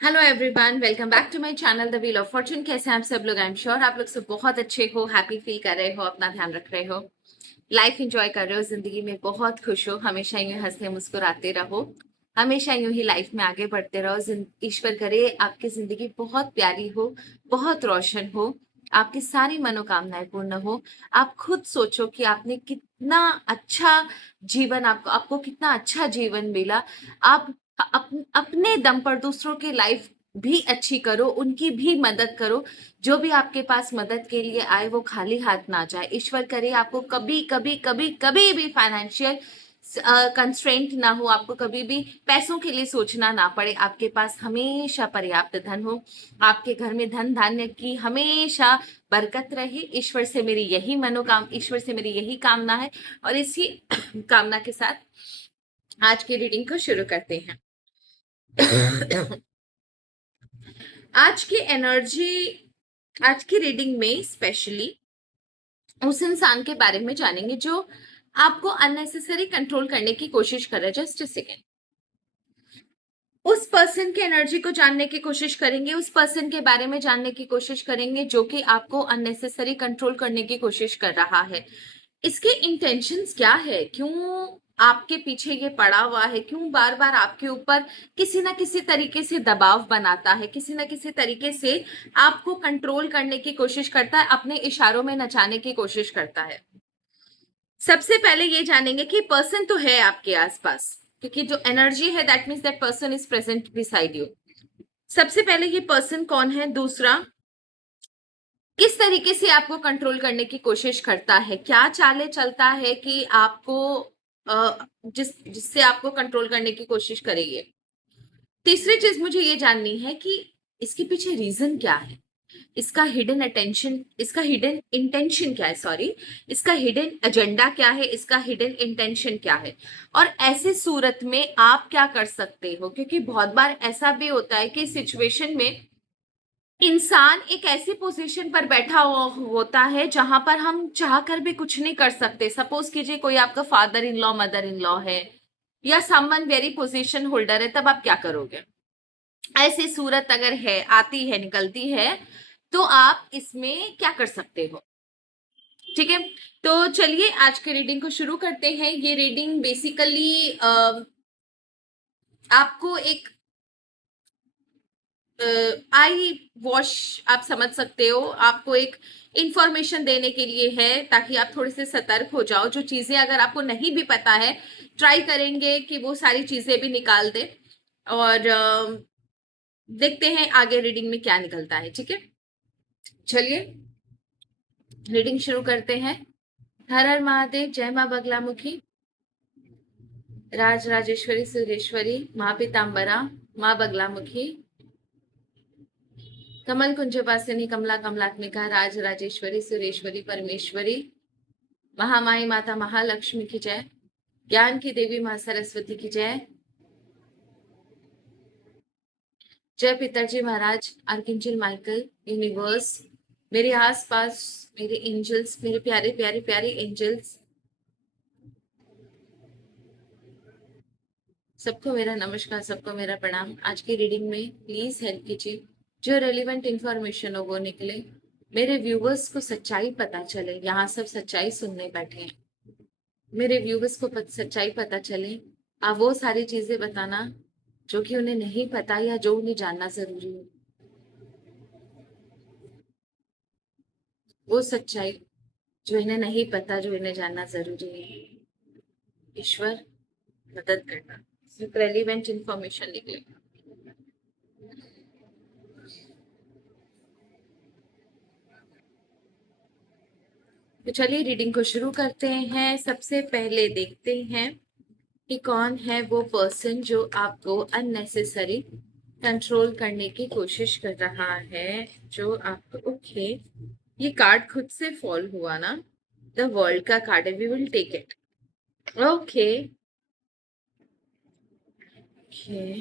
Hello everyone, welcome back to my channel the wheel of fortune. कैसे हैं आप सब लोग? आई एम श्योर आप लोग सब बहुत अच्छे हो, हैप्पी फील कर रहे हो, अपना ध्यान रख रहे हो, लाइफ एंजॉय कर रहे हो, जिंदगी में बहुत खुश हो, हमेशा यूं हंसते मुस्कुराते रहो, हमेशा यूं ही लाइफ में आगे बढ़ते रहो। ईश्वर करे आपकी जिंदगी बहुत प्यारी हो, बहुत रोशन हो, आपकी सारी मनोकामनाएं पूर्ण हो। आप खुद सोचो कि आपने कितना अच्छा जीवन, आपको आपको कितना अच्छा जीवन मिला। आप अपने दम पर दूसरों की लाइफ भी अच्छी करो, उनकी भी मदद करो। जो भी आपके पास मदद के लिए आए वो खाली हाथ ना जाए। ईश्वर करे आपको कभी कभी कभी कभी भी फाइनेंशियल कंस्ट्रेंट ना हो, आपको कभी भी पैसों के लिए सोचना ना पड़े, आपके पास हमेशा पर्याप्त धन हो, आपके घर में धन धान्य की हमेशा बरकत रहे। ईश्वर से मेरी यही कामना है। और इसी कामना के साथ आज की रीडिंग को शुरू करते हैं। आज की एनर्जी, आज की रीडिंग में स्पेशली उस इंसान के बारे में जानेंगे जो आपको अननेसेसरी कंट्रोल करने की कोशिश कर रहा है। Just a second. उस पर्सन की एनर्जी को जानने की कोशिश करेंगे, उस पर्सन के बारे में जानने की कोशिश करेंगे जो कि आपको अननेसेसरी कंट्रोल करने की कोशिश कर रहा है। इसके इंटेंशंस क्या है? क्यों आपके पीछे ये पड़ा हुआ है? क्यों बार बार आपके ऊपर किसी ना किसी तरीके से दबाव बनाता है, किसी ना किसी तरीके से आपको कंट्रोल करने की कोशिश करता है, अपने इशारों में नचाने की कोशिश करता है? सबसे पहले ये जानेंगे कि पर्सन तो है आपके आसपास, क्योंकि जो एनर्जी है that means that person is present beside you. सबसे पहले ये पर्सन कौन है? दूसरा, किस तरीके से आपको कंट्रोल करने की कोशिश करता है? क्या चालें चलता है कि आपको जिससे आपको कंट्रोल करने की कोशिश करेगी? तीसरी चीज मुझे ये जाननी है कि इसके पीछे रीजन क्या है, इसका हिडन इंटेंशन क्या है, सॉरी, इसका हिडन एजेंडा क्या है, इसका हिडन इंटेंशन क्या है, और ऐसे सूरत में आप क्या कर सकते हो? क्योंकि बहुत बार ऐसा भी होता है कि सिचुएशन में इंसान एक ऐसी पोजीशन पर बैठा हुआ होता है जहां पर हम चाहकर भी कुछ नहीं कर सकते। सपोज कीजिए कोई आपका father in law, mother in law है, या समवन वेरी पोजीशन होल्डर है, तब आप क्या करोगे? ऐसी सूरत अगर है, आती है, निकलती है, तो आप इसमें क्या कर सकते हो? ठीक है, तो चलिए आज के रीडिंग को शुरू करते हैं। ये रीडिंग बेसिकली आपको एक आई वॉश, आप समझ सकते हो, आपको एक इंफॉर्मेशन देने के लिए है, ताकि आप थोड़े से सतर्क हो जाओ। जो चीजें अगर आपको नहीं भी पता है, ट्राई करेंगे कि वो सारी चीजें भी निकाल दे। और देखते हैं आगे रीडिंग में क्या निकलता है। ठीक है, चलिए रीडिंग शुरू करते हैं। हर हर महादेव, जय माँ बगलामुखी, राज राजेश्वरी सुरेश्वरी, माँ पीताम्बरा, माँ बगलामुखी, कमल कुंजवासिनी, कमला कमलात्मिका, राज राजेश्वरी सुरेश्वरी परमेश्वरी, महामाई माता महालक्ष्मी की जय, ज्ञान की देवी माँ सरस्वती की जय, जय पिताजी महाराज, आर्किंजल माइकल, यूनिवर्स, मेरे आसपास मेरे एंजल्स, मेरे प्यारे प्यारे प्यारे एंजल्स, सबको मेरा नमस्कार, सबको मेरा प्रणाम। आज की रीडिंग में प्लीज हेल्प कीजिए, जो रेलिवेंट इंफॉर्मेशन हो वो निकले, मेरे व्यूवर्स को सच्चाई पता चले। यहाँ सब सच्चाई सुनने बैठे हैं, मेरे व्यूवर्स को सच्चाई पता चले। आप वो सारी चीजें बताना जो कि उन्हें नहीं पता या जो उन्हें जानना जरूरी है, वो सच्चाई जो इन्हें नहीं पता, जो इन्हें जानना जरूरी है। ईश्वर मदद करना, सिर्फ रेलिवेंट इंफॉर्मेशन निकले। तो चलिए रीडिंग को शुरू करते हैं। सबसे पहले देखते हैं कि कौन है वो पर्सन जो आपको अननेसेसरी कंट्रोल करने की कोशिश कर रहा है, जो आपको ओके, ये कार्ड खुद से फॉल हुआ ना, द वर्ल्ड का कार्ड है, we will take it. Okay okay,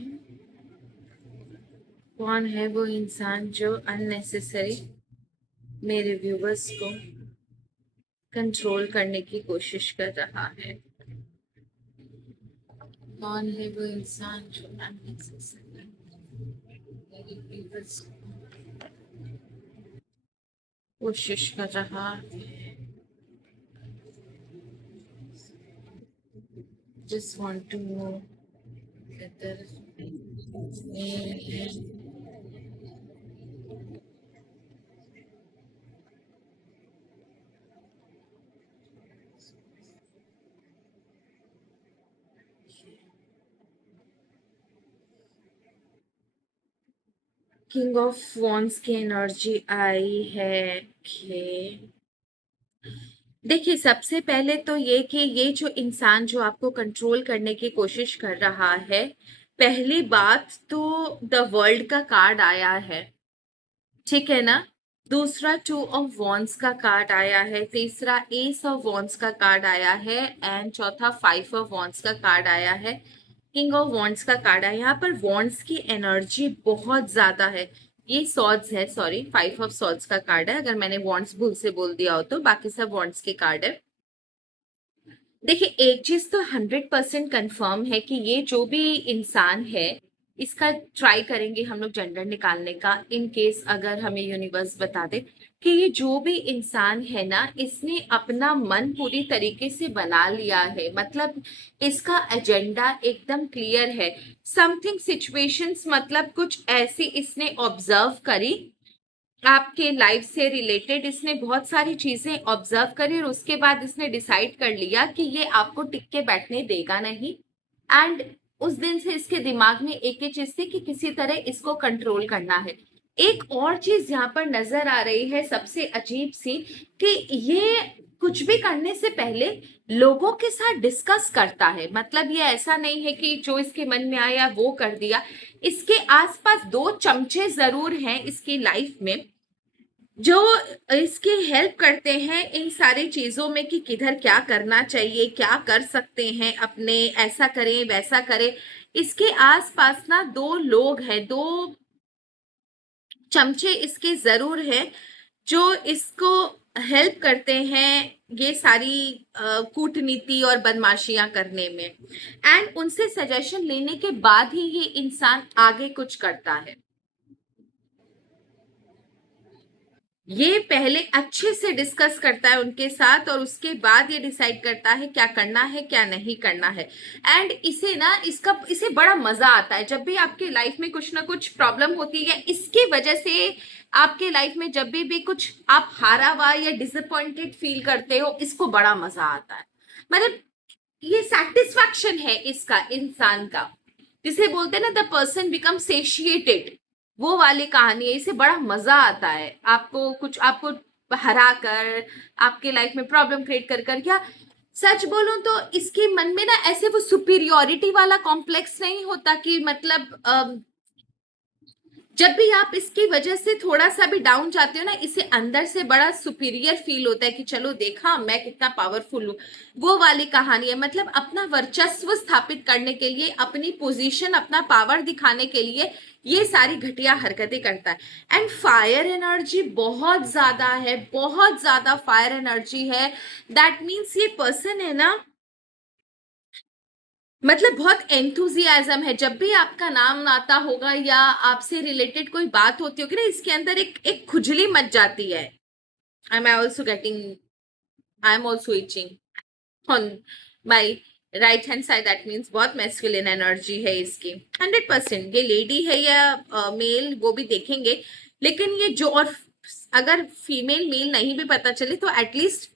कौन है वो इंसान जो अननेसेसरी मेरे व्यूवर्स को कंट्रोल करने की कोशिश कर रहा है? कौन है वो इंसान जो अननेसेसरी कोशिश कर रहा है। Just want to know whether king of wands की एनर्जी आई है कि देखिए, सबसे पहले तो ये कि ये जो इंसान जो आपको कंट्रोल करने की कोशिश कर रहा है, पहली बात तो द वर्ल्ड का कार्ड आया है, ठीक है ना। दूसरा टू ऑफ वॉन्स का कार्ड आया है, तीसरा एस ऑफ वॉन्स का कार्ड आया है, एंड चौथा फाइव ऑफ वॉन्स का कार्ड आया है, किंग ऑफ वॉन्ड्स का कार्ड है। यहाँ पर वॉन्ड्स की एनर्जी बहुत ज्यादा है। ये सॉर्ड्स है, सॉरी, फाइव ऑफ सॉर्ड्स का कार्ड है, अगर मैंने वॉन्ड्स भूल से बोल दिया हो तो, बाकी सब वॉन्ड्स के कार्ड है। देखिए, एक चीज तो 100% कंफर्म है कि ये जो भी इंसान है, इसका ट्राई करेंगे हम लोग जेंडर निकालने का, इन केस अगर हमें यूनिवर्स बता दे कि ये जो भी इंसान है ना, इसने अपना मन पूरी तरीके से बना लिया है, मतलब इसका एजेंडा एकदम क्लियर है। समथिंग सिचुएशंस, मतलब कुछ ऐसी इसने ऑब्जर्व करी आपके लाइफ से रिलेटेड, इसने बहुत सारी चीजें ऑब्जर्व करी और उसके बाद इसने डिसाइड कर लिया कि ये आपको टिक के बैठने देगा नहीं। एंड उस दिन से इसके दिमाग में एक ही चीज थी कि किसी तरह इसको कंट्रोल करना है। एक और चीज यहाँ पर नजर आ रही है सबसे अजीब सी, कि ये कुछ भी करने से पहले लोगों के साथ डिस्कस करता है। मतलब ये ऐसा नहीं है कि जो इसके मन में आया वो कर दिया। इसके आसपास दो चमचे जरूर हैं इसकी लाइफ में, जो इसकी हेल्प करते हैं इन सारी चीजों में कि किधर क्या करना चाहिए, क्या कर सकते हैं अपने, ऐसा करें वैसा करें। इसके आसपास ना दो लोग हैं, दो चमचे इसके जरूर हैं, जो इसको हेल्प करते हैं ये सारी कूटनीति और बदमाशियां करने में। एंड उनसे सजेशन लेने के बाद ही ये इंसान आगे कुछ करता है। ये पहले अच्छे से डिस्कस करता है उनके साथ और उसके बाद ये डिसाइड करता है क्या करना है क्या नहीं करना है। एंड इसे ना इसे बड़ा मजा आता है जब भी आपके लाइफ में कुछ ना कुछ प्रॉब्लम होती है, इसकी वजह से आपके लाइफ में जब भी कुछ आप हारा हुआ या डिसअपॉइंटेड फील करते हो, इसको बड़ा मजा आता है। मतलब ये सेटिस्फैक्शन है इसका, इंसान का, जिसे बोलते हैं ना द पर्सन बिकम सेशिएटेड, वो वाली कहानी है। इसे बड़ा मजा आता है आपको हरा कर, आपके लाइफ में प्रॉब्लम क्रिएट कर कर। क्या सच बोलूं तो इसके मन में ना ऐसे वो सुपीरियोरिटी वाला कॉम्प्लेक्स नहीं होता कि मतलब जब भी आप इसकी वजह से थोड़ा सा भी डाउन जाते हो ना, इसे अंदर से बड़ा सुपीरियर फील होता है कि चलो देखा मैं कितना पावरफुल हूँ। वो वाली कहानी है। मतलब अपना वर्चस्व स्थापित करने के लिए, अपनी पोजीशन, अपना पावर दिखाने के लिए ये सारी घटिया हरकतें करता है। एंड फायर एनर्जी बहुत ज्यादा है, बहुत ज्यादा फायर एनर्जी है। दैट मीन्स ये पर्सन है ना, मतलब बहुत एंथुजियाज्म है। जब भी आपका नाम आता होगा या आपसे रिलेटेड कोई बात होती होगी ना, इसके अंदर एक एक खुजली मच जाती है। I am also getting, I am also itching on my right hand side. That means बहुत मैस्कुलिन एनर्जी है इसकी, 100%। ये लेडी है या मेल वो भी देखेंगे, लेकिन ये जो, और अगर फीमेल मेल नहीं भी पता चले तो एटलीस्ट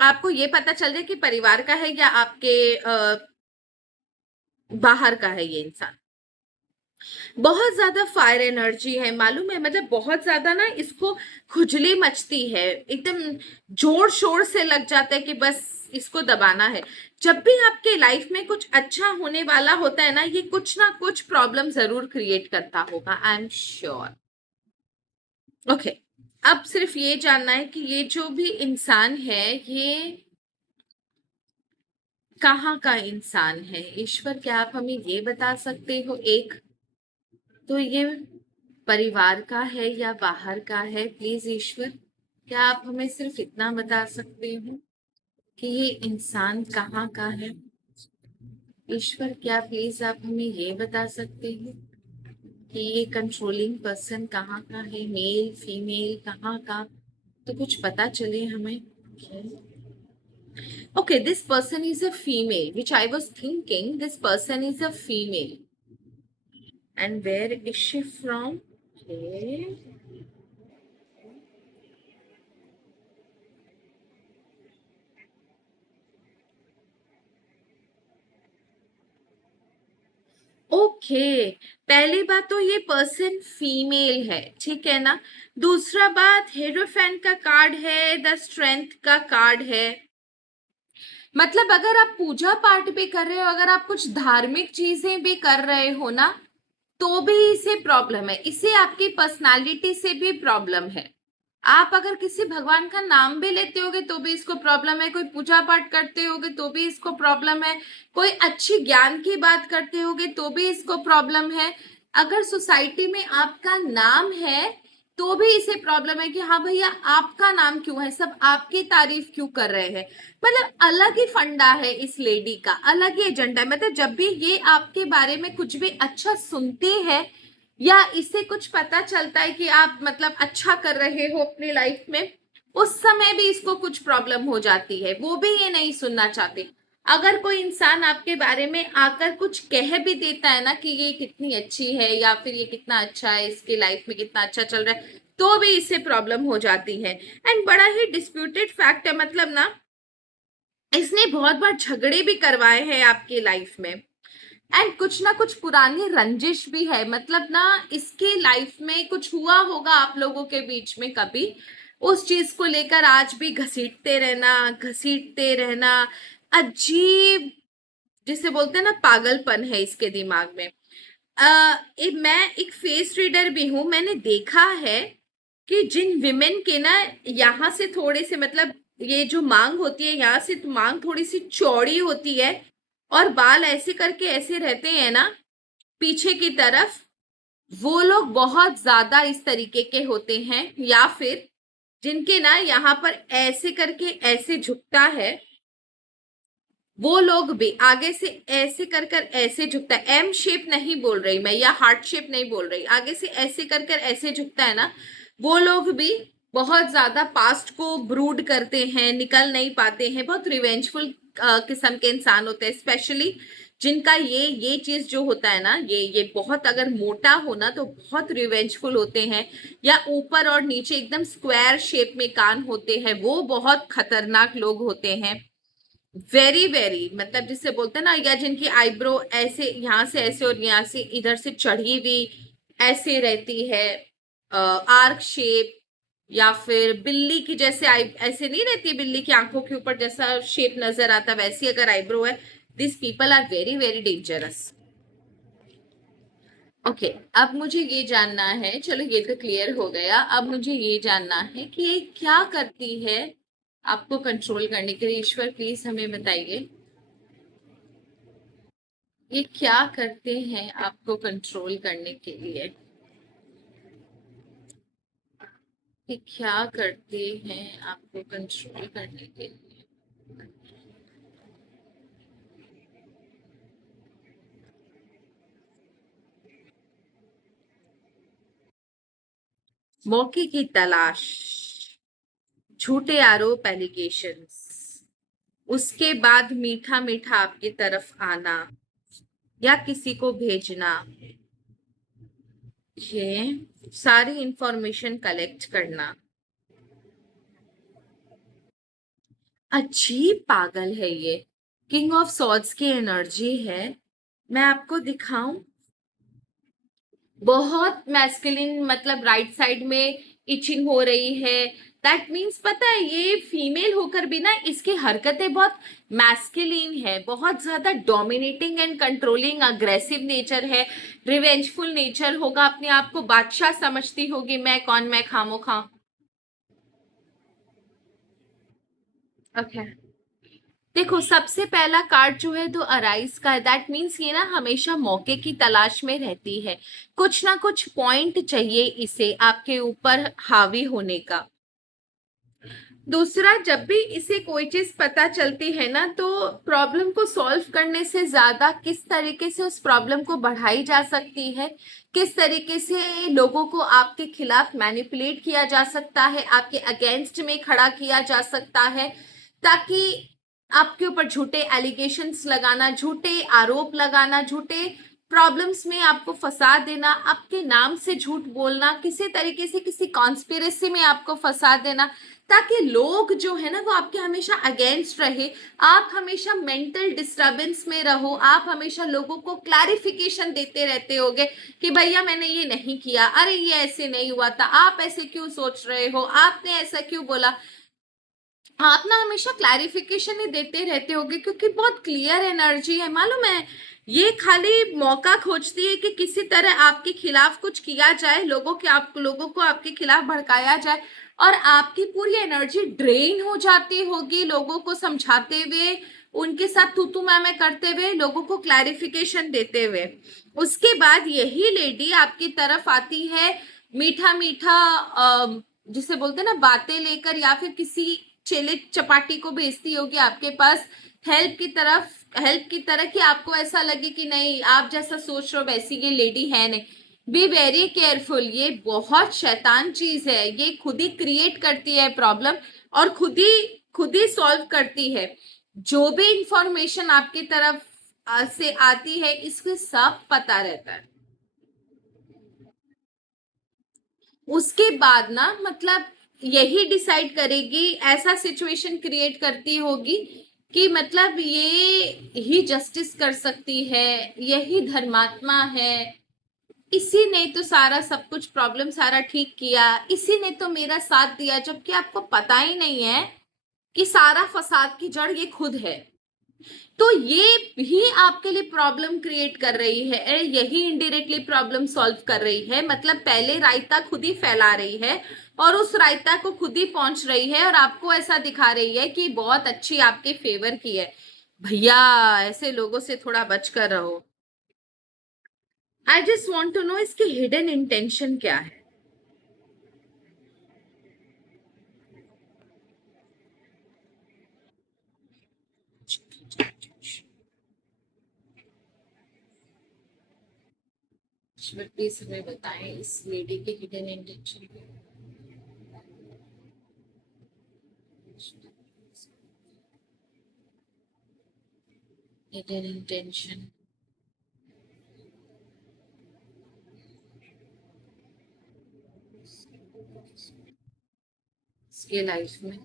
आपको ये पता चल जाए कि परिवार का है या आपके बाहर का है ये इंसान। बहुत ज्यादा फायर एनर्जी है, मालूम है। मतलब बहुत ज्यादा ना इसको खुजली मचती है, एकदम जोर शोर से लग जाता है कि बस इसको दबाना है। जब भी आपके लाइफ में कुछ अच्छा होने वाला होता है ना, ये कुछ ना कुछ प्रॉब्लम जरूर क्रिएट करता होगा, आई एम श्योर। ओके, अब सिर्फ ये जानना है कि ये जो भी इंसान है, ये कहाँ का इंसान है। ईश्वर, क्या आप हमें ये बता सकते हो? एक तो ये परिवार का है या बाहर का है? प्लीज ईश्वर, क्या आप हमें सिर्फ इतना बता सकते हो कि ये इंसान कहाँ का है? ईश्वर, क्या प्लीज आप हमें ये बता सकते हो? कि ये कंट्रोलिंग पर्सन कहाँ का है, मेल फीमेल कहाँ का, तो कुछ पता चले हमें। Okay, this person is a female, which I was thinking this person is a female, and where is she from. Okay, पहली बात तो ये पर्सन फीमेल है, ठीक है ना। दूसरा बात, हेरोफेंट का कार्ड है, द स्ट्रेंथ का कार्ड है। मतलब अगर आप पूजा पाठ भी कर रहे हो, अगर आप कुछ धार्मिक चीजें भी कर रहे हो ना, तो भी इसे प्रॉब्लम है, इसे आपकी पर्सनालिटी से भी प्रॉब्लम है। आप अगर किसी भगवान का नाम भी लेते होगे तो भी इसको प्रॉब्लम है, कोई पूजा पाठ करते होगे तो भी इसको प्रॉब्लम है, कोई अच्छी ज्ञान की बात करते होगे तो भी इसको प्रॉब्लम है। अगर सोसाइटी में आपका नाम है तो भी इसे प्रॉब्लम है कि हाँ भैया आपका नाम क्यों है, सब आपकी तारीफ क्यों कर रहे हैं। मतलब अलग ही फंडा है इस लेडी का, अलग ही एजेंडा है। मतलब जब भी ये आपके बारे में कुछ भी अच्छा सुनती है या इससे कुछ पता चलता है कि आप मतलब अच्छा कर रहे हो अपनी लाइफ में, उस समय भी इसको कुछ प्रॉब्लम हो जाती है, वो भी ये नहीं सुनना चाहती। अगर कोई इंसान आपके बारे में आकर कुछ कह भी देता है ना कि ये कितनी अच्छी है या फिर ये कितना अच्छा है, इसकी लाइफ में कितना अच्छा चल रहा है, तो भी इससे प्रॉब्लम हो जाती है। एंड बड़ा ही डिस्प्यूटेड फैक्ट है, मतलब ना इसने बहुत बार झगड़े भी करवाए हैं आपकी लाइफ में, एंड कुछ ना कुछ पुरानी रंजिश भी है। मतलब ना इसके लाइफ में कुछ हुआ होगा आप लोगों के बीच में कभी, उस चीज को लेकर आज भी घसीटते रहना। अजीब, जिसे बोलते हैं ना पागलपन है इसके दिमाग में। मैं एक फेस रीडर भी हूं, मैंने देखा है कि जिन विमेन के ना यहाँ से थोड़े से मतलब ये जो मांग होती है यहाँ से तो मांग थोड़ी सी चौड़ी होती है और बाल ऐसे करके ऐसे रहते हैं ना पीछे की तरफ, वो लोग बहुत ज्यादा इस तरीके के होते हैं। या फिर जिनके ना यहाँ पर ऐसे करके ऐसे झुकता है, वो लोग भी आगे से ऐसे कर कर ऐसे झुकता है। एम शेप नहीं बोल रही मैं या हार्ट शेप नहीं बोल रही, आगे से ऐसे कर कर ऐसे झुकता है ना, वो लोग भी बहुत ज्यादा पास्ट को ब्रूड करते हैं, निकल नहीं पाते हैं, बहुत रिवेंजफुल किस्म के इंसान होते हैं। स्पेशली जिनका ये चीज जो होता है ना, ये बहुत अगर मोटा हो ना तो बहुत रिवेंजफुल होते हैं। या ऊपर और नीचे एकदम स्क्वायर शेप में कान होते हैं, वो बहुत खतरनाक लोग होते हैं। वेरी वेरी, मतलब जिससे बोलते हैं ना, या जिनकी आईब्रो ऐसे यहाँ से ऐसे और यहाँ से इधर से चढ़ी हुई ऐसे रहती है, आर्क शेप, या फिर बिल्ली की जैसे आई ऐसे नहीं रहती, बिल्ली की आंखों के ऊपर जैसा शेप नजर आता, वैसी अगर आईब्रो है, this people are very very dangerous. Okay, अब मुझे ये जानना है, चलो ये तो क्लियर हो गया, अब मुझे ये जानना है कि ये क्या करती है आपको कंट्रोल करने के लिए। ईश्वर प्लीज हमें बताइए, ये क्या करते हैं आपको कंट्रोल करने के लिए, ये क्या करते हैं आपको कंट्रोल करने के लिए। मौके की तलाश, झूठे आरोप एलिगेशंस, उसके बाद मीठा मीठा आपकी तरफ आना या किसी को भेजना, ये सारी इंफॉर्मेशन कलेक्ट करना। अजीब पागल है ये, किंग ऑफ सॉर्ड्स की एनर्जी है। मैं आपको दिखाऊं, बहुत मैस्कुलिन, मतलब राइट साइड में इचिंग हो रही है। दैट मीन्स पता है ये फीमेल होकर भी ना इसकी हरकतें बहुत मैस्कुलिन है, बहुत ज्यादा dominating and controlling aggressive nature है, रिवेंजफुल नेचर होगा, अपने आप को बादशाह समझती होगी, मैं कौन, मैं खामो खां। ओके, देखो सबसे पहला कार्ड जो है तो अराइज का है, दैट मीन्स ये ना हमेशा मौके की तलाश में रहती है, कुछ ना कुछ पॉइंट चाहिए इसे आपके ऊपर हावी होने का। दूसरा, जब भी इसे कोई चीज पता चलती है ना, तो प्रॉब्लम को सॉल्व करने से ज्यादा किस तरीके से उस प्रॉब्लम को बढ़ाई जा सकती है, किस तरीके से लोगों को आपके खिलाफ मैनिपुलेट किया जा सकता है, आपके अगेंस्ट में खड़ा किया जा सकता है, ताकि आपके ऊपर झूठे एलिगेशंस लगाना, झूठे आरोप लगाना, झूठे प्रॉब्लम्स में आपको फंसा देना, आपके नाम से झूठ बोलना, किसी तरीके से किसी कॉन्स्पिरेसी में आपको फंसा देना, ताकि लोग जो है ना वो आपके हमेशा अगेंस्ट रहे, आप हमेशा मेंटल डिस्टरबेंस में रहो, आप हमेशा लोगों को क्लैरिफिकेशन देते रहते होगे कि भैया मैंने ये नहीं किया, अरे ये ऐसे नहीं हुआ था, आप ऐसे क्यों सोच रहे हो, आपने ऐसा क्यों बोला। आप ना हमेशा क्लैरिफिकेशन ही देते रहते होगे, क्योंकि बहुत क्लियर एनर्जी है, मालूम है। ये खाली मौका खोजती है कि किसी तरह आपके खिलाफ कुछ किया जाए, लोगों को आपके खिलाफ भड़काया जाए, और आपकी पूरी एनर्जी ड्रेन हो जाती होगी लोगों को समझाते हुए, उनके साथ तू तू मैं करते हुए, लोगों को क्लैरिफिकेशन देते हुए। उसके बाद यही लेडी आपकी तरफ आती है, मीठा मीठा जिसे बोलते हैं ना बातें लेकर, या फिर किसी चेले चपाटी को भेजती होगी आपके पास हेल्प की तरह, कि आपको ऐसा लगे कि नहीं, आप जैसा सोच रहे हो वैसी ये लेडी है नहीं। बी वेरी केयरफुल, ये बहुत शैतान चीज है, ये खुद ही क्रिएट करती है प्रॉब्लम, और खुद ही सॉल्व करती है। जो भी इंफॉर्मेशन आपकी तरफ से आती है, इसको सब पता रहता है। उसके बाद ना, मतलब यही डिसाइड करेगी, ऐसा सिचुएशन क्रिएट करती होगी कि मतलब ये ही जस्टिस कर सकती है, यही धर्मात्मा है, इसी ने तो सारा सब कुछ प्रॉब्लम सारा ठीक किया, इसी ने तो मेरा साथ दिया, जबकि आपको पता ही नहीं है कि सारा फसाद की जड़ ये खुद है। तो ये भी आपके लिए प्रॉब्लम क्रिएट कर रही है, यही इनडायरेक्टली प्रॉब्लम सॉल्व कर रही है, मतलब पहले रायता खुद ही फैला रही है, और उस रायता को खुद ही पहुंच रही है, और आपको ऐसा दिखा रही है कि बहुत अच्छी आपके फेवर की है। भैया ऐसे लोगों से थोड़ा बच कर रहो। I just want to know इसकी हिडन इंटेंशन क्या है। प्लीज हमें बताएं इस लेडी के हिडन इंटेंशन। हिडन इंटेंशन इसके लाइफ में,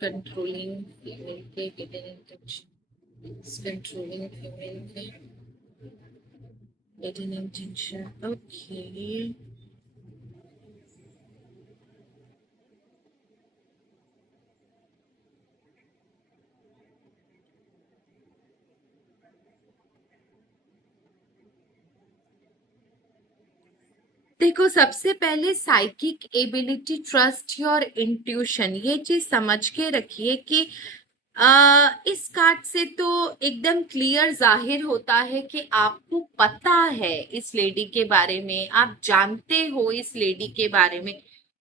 कंट्रोलिंग फीमेल के हिडन इंटेंशन, कंट्रोलिंग फीमेल के हिडन इंटेंशन। ओके, देखो, सबसे पहले psychic ability, trust your intuition, ये चीज समझ के रखिए कि इस कार्ड से तो एकदम क्लियर जाहिर होता है कि आपको पता है इस लेडी के बारे में, आप जानते हो इस लेडी के बारे में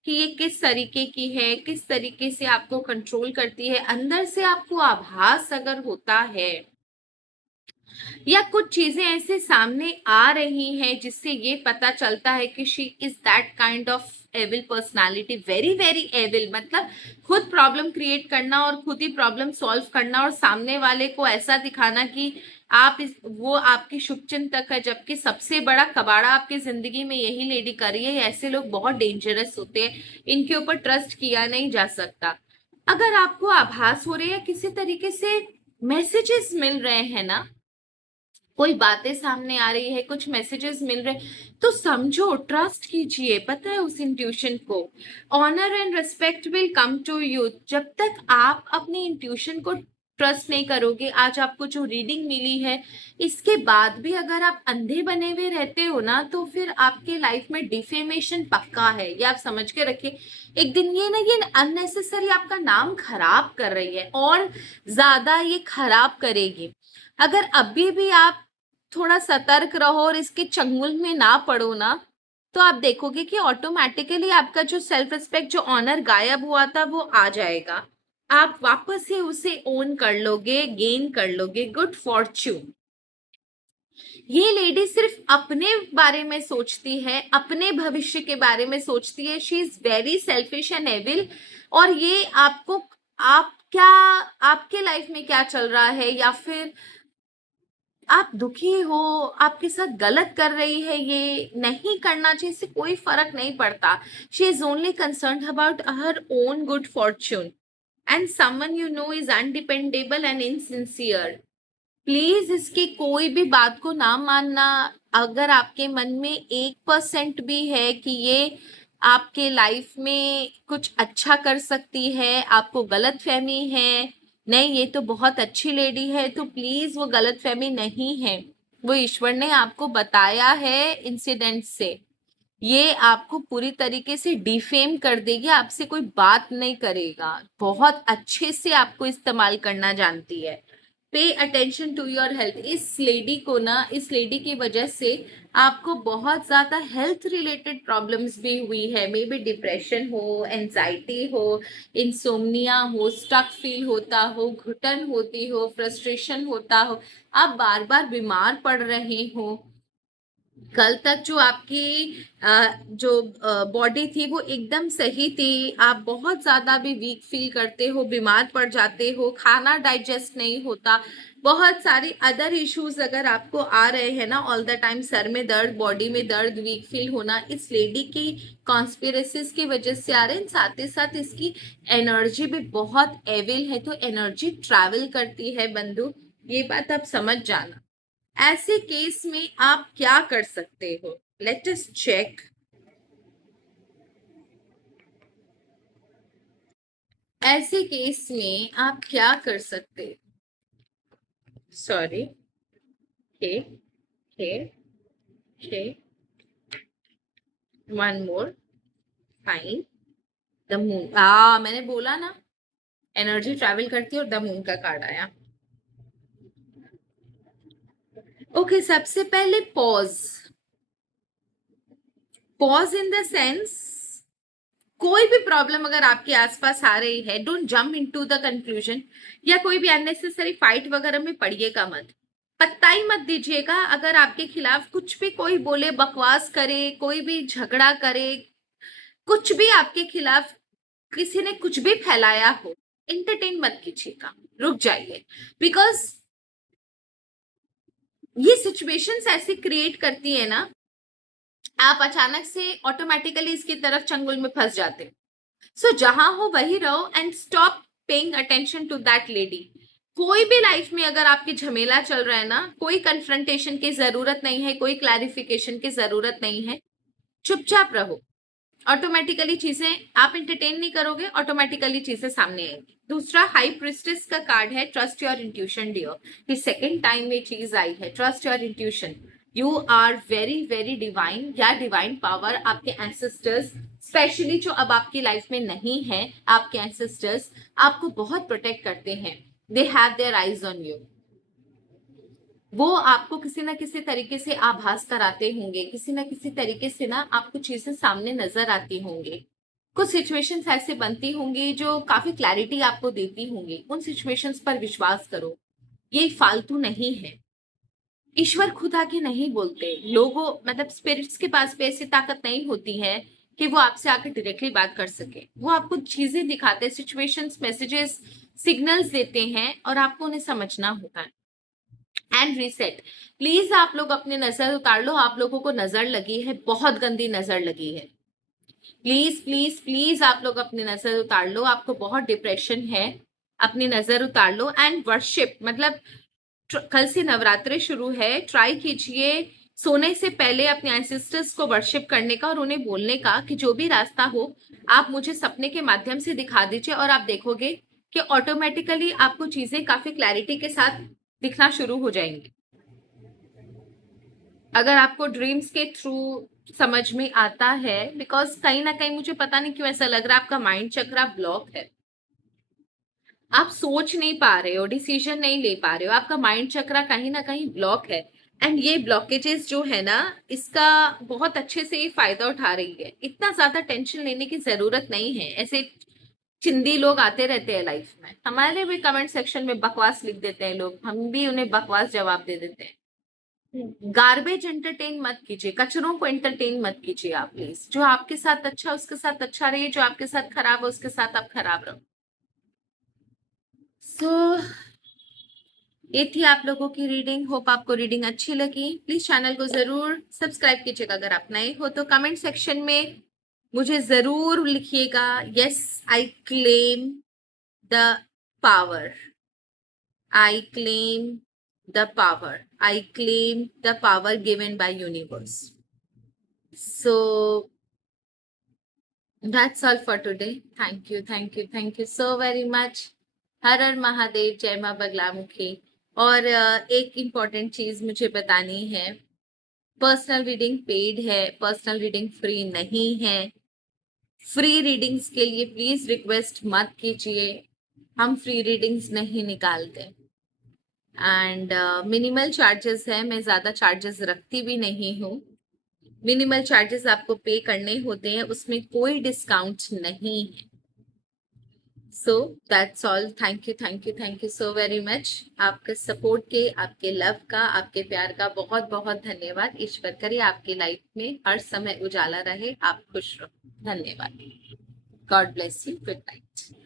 कि ये किस तरीके की है, किस तरीके से आपको कंट्रोल करती है। अंदर से आपको आभास अगर होता है, या कुछ चीजें ऐसे सामने आ रही हैं जिससे ये पता चलता है कि she is that kind of evil personality, very very evil, मतलब खुद प्रॉब्लम क्रिएट करना और खुद ही प्रॉब्लम सॉल्व करना, और सामने वाले को ऐसा दिखाना कि वो आपकी शुभचिंतक है, जबकि सबसे बड़ा कबाड़ा आपकी जिंदगी में यही लेडी कर रही है। ऐसे लोग बहुत डेंजरस होते हैं, इनके ऊपर ट्रस्ट किया नहीं जा सकता। अगर आपको आभास हो रही है, किसी तरीके से मैसेजेस मिल रहे हैं ना, कोई बातें सामने आ रही है, कुछ मैसेजेस मिल रहे, तो समझो, ट्रस्ट कीजिए, पता है उस इंट्यूशन को। Honour and respect will come to you. जब तक आप अपनी इंट्यूशन को ट्रस्ट नहीं करोगे, आज आपको जो रीडिंग मिली है, इसके बाद भी अगर आप अंधे बने हुए रहते हो ना, तो फिर आपके लाइफ में डिफेमेशन पक्का है, ये आप समझ के रखिए। एक दिन ये अननेसेसरी आपका नाम खराब कर रही है, और ज्यादा ये खराब करेगी। अगर अभी भी आप थोड़ा सतर्क रहो और इसके चंगुल में ना पड़ो ना, तो आप देखोगे कि ऑटोमेटिकली आपका जो सेल्फ रिस्पेक्ट, जो ऑनर गायब हुआ था, वो आ जाएगा। आप वापस से उसे ओन कर लोगे, गेन कर लोगे। Good Fortune. ये लेडी सिर्फ अपने बारे में सोचती है, अपने भविष्य के बारे में सोचती है। She is very selfish and evil. और ये आपको, आप क्या, आपके लाइफ में क्या चल रहा है, या फिर आप दुखी हो, आपके साथ गलत कर रही है, ये नहीं करना चाहिए, इससे कोई फर्क नहीं पड़ता। She is only concern about her own good fortune. And someone you know is undependable and insincere. Please इसकी कोई भी बात को ना मानना। अगर आपके मन में 1% भी है कि ये आपके लाइफ में कुछ अच्छा कर सकती है, आपको गलत फहमी है, नहीं ये तो बहुत अच्छी लेडी है, तो प्लीज वो गलत फहमी नहीं है। वो ईश्वर ने आपको बताया है इंसिडेंट से। ये आपको पूरी तरीके से डिफेम कर देगी, आपसे कोई बात नहीं करेगा। बहुत अच्छे से आपको इस्तेमाल करना जानती है। Pay attention to your health. इस लेडी को ना, इस लेडी की वजह से आपको बहुत ज्यादा हेल्थ रिलेटेड प्रॉब्लम्स भी हुई है। मे बी डिप्रेशन हो, एंजाइटी हो, इंसोम्निया हो, स्टक फील होता हो, घुटन होती हो, फ्रस्ट्रेशन होता हो, आप बार बार बीमार पड़ रहे हो। कल तक जो आपकी जो बॉडी थी वो एकदम सही थी, आप बहुत ज्यादा भी वीक फील करते हो, बीमार पड़ जाते हो, खाना डाइजेस्ट नहीं होता, बहुत सारे अदर इश्यूज अगर आपको आ रहे हैं ना ऑल द टाइम, सर में दर्द, बॉडी में दर्द, वीक फील होना, इस लेडी की कॉन्स्पिरेसीज की वजह से आ रहे हैं। साथ ही साथ इसकी एनर्जी भी बहुत एविल है, तो एनर्जी ट्रैवल करती है बंधु, ये बात आप समझ जाना। ऐसे केस में आप क्या कर सकते हो, लेट अस चेक। ऐसे केस में आप क्या कर सकते हो? Sorry, hey hey hey, one more, fine, the moon. मैंने बोला ना एनर्जी ट्रैवल करती है, और द मून का कार्ड आया। ओके, सबसे पहले pause. Pause in the sense, कोई भी प्रॉब्लम अगर आपके आसपास आ रही है, don't jump into the conclusion, या कोई भी अननेसेसरी फाइट वगैरह में पड़िएगा मत, पत्ता ही मत दीजिएगा। अगर आपके खिलाफ कुछ भी कोई बोले, बकवास करे, कोई भी झगड़ा करे, कुछ भी आपके खिलाफ किसी ने कुछ भी फैलाया हो, इंटरटेन मत कीजिएगा, रुक जाइए। बिकॉज ये सिचुएशंस ऐसी क्रिएट करती है ना, आप अचानक से ऑटोमेटिकली इसकी तरफ चंगुल में फंस जाते हो। सो जहां हो वही रहो and stop paying attention to that lady. कोई भी लाइफ में अगर आपकी झमेला चल रहा है ना, कोई कन्फ्रंटेशन की जरूरत नहीं है, कोई क्लैरिफिकेशन की जरूरत नहीं है, चुपचाप रहो। ऑटोमेटिकली चीजें आप एंटरटेन नहीं करोगे, ऑटोमेटिकली चीजें सामने आएंगी। दूसरा, हाई प्रिस्टेस का कार्ड है, ट्रस्ट योर इंट्यूशन डियर। ये सेकेंड टाइम में चीज आई है, trust your intuition. You are very very divine, या डिवाइन पावर, आपके एंसेस्टर्स स्पेशली जो अब आपकी लाइफ में नहीं है, आपके एंसेस्टर्स आपको बहुत प्रोटेक्ट करते हैं। They have their eyes on you. वो आपको किसी ना किसी तरीके से आभास कराते होंगे, किसी ना किसी तरीके से ना आपको चीजें सामने नजर आती होंगी। कुछ सिचुएशंस ऐसे बनती होंगी जो काफी क्लैरिटी आपको देती होंगी। उन सिचुएशंस पर विश्वास करो, ये फालतू नहीं है। ईश्वर खुद आके नहीं बोलते, लोगों मतलब स्पिरिट्स के पास भी ऐसी ताकत नहीं होती है कि वो आपसे आके डायरेक्टली बात कर सके। वो आपको चीजें दिखाते, सिचुएशंस, मैसेजेस, सिग्नल्स देते हैं, और आपको उन्हें समझना होता है। एंड रीसेट, प्लीज आप लोग अपनी नजर उतार लो। आप लोगों को नजर लगी है, बहुत गंदी नजर लगी है। प्लीज प्लीज प्लीज आप लोग अपनी नजर उतार लो। आपको बहुत डिप्रेशन है, अपनी नजर उतार लो एंड वर्शिप। मतलब कल से नवरात्रि शुरू है, ट्राई कीजिए सोने से पहले अपने एंसेस्टर्स को वर्शिप करने का, और उन्हें बोलने का कि जो भी रास्ता हो आप मुझे सपने के माध्यम से दिखा दीजिए, और आप देखोगे कि ऑटोमेटिकली आपको चीजें काफी क्लैरिटी के साथ दिखना शुरू हो जाएंगी। अगर आपको ड्रीम्स के थ्रू समझ में आता है, बिकॉज कहीं ना कहीं मुझे पता नहीं क्यों ऐसा लग रहा है आपका माइंड चक्रा ब्लॉक है, आप सोच नहीं पा रहे हो, डिसीजन नहीं ले पा रहे हो, आपका माइंड चक्रा कहीं ना कहीं ब्लॉक है। एंड ये ब्लॉकेजेस जो है ना, इसका बहुत अच्छे से फायदा उठा रही है। इतना ज्यादा टेंशन लेने की जरूरत नहीं है। ऐसे चिंदी लोग आते रहते हैं लाइफ में, हमारे भी कमेंट सेक्शन में बकवास लिख देते हैं लोग, हम भी उन्हें बकवास जवाब दे देते हैं। गार्बेज एंटरटेन मत कीजिए, कचरों को एंटरटेन मत कीजिए आप प्लीज। जो आपके साथ अच्छा उसके साथ अच्छा रहिए, जो आपके साथ खराब है उसके साथ आप खराब रहो। सो ये थी आप लोगों की रीडिंग। होप आपको रीडिंग अच्छी लगी। प्लीज चैनल को जरूर सब्सक्राइब कीजिएगा। अगर आप नए हो तो कमेंट सेक्शन में मुझे जरूर लिखिएगा, yes I claim the power, I claim the power, I claim the power given by universe. So that's all for today. Thank you, thank you, thank you so very much. हर हर महादेव, जय माँ बगलामुखी। और एक important चीज मुझे बतानी है, personal reading paid है, personal reading free नहीं है। फ्री रीडिंग्स के लिए प्लीज रिक्वेस्ट मत कीजिए, हम फ्री रीडिंग्स नहीं निकालते। एंड मिनिमल चार्जेस है, मैं ज्यादा चार्जेस रखती भी नहीं हूँ। मिनिमल चार्जेस आपको पे करने होते हैं, उसमें कोई डिस्काउंट नहीं है। So that's all. Thank you, thank you, thank you so very much. आपके सपोर्ट के, आपके लव का, आपके प्यार का बहुत बहुत धन्यवाद। ईश्वर करे आपकी लाइफ में हर समय उजाला रहे, आप खुश रहो। धन्यवाद। God bless you. Good night.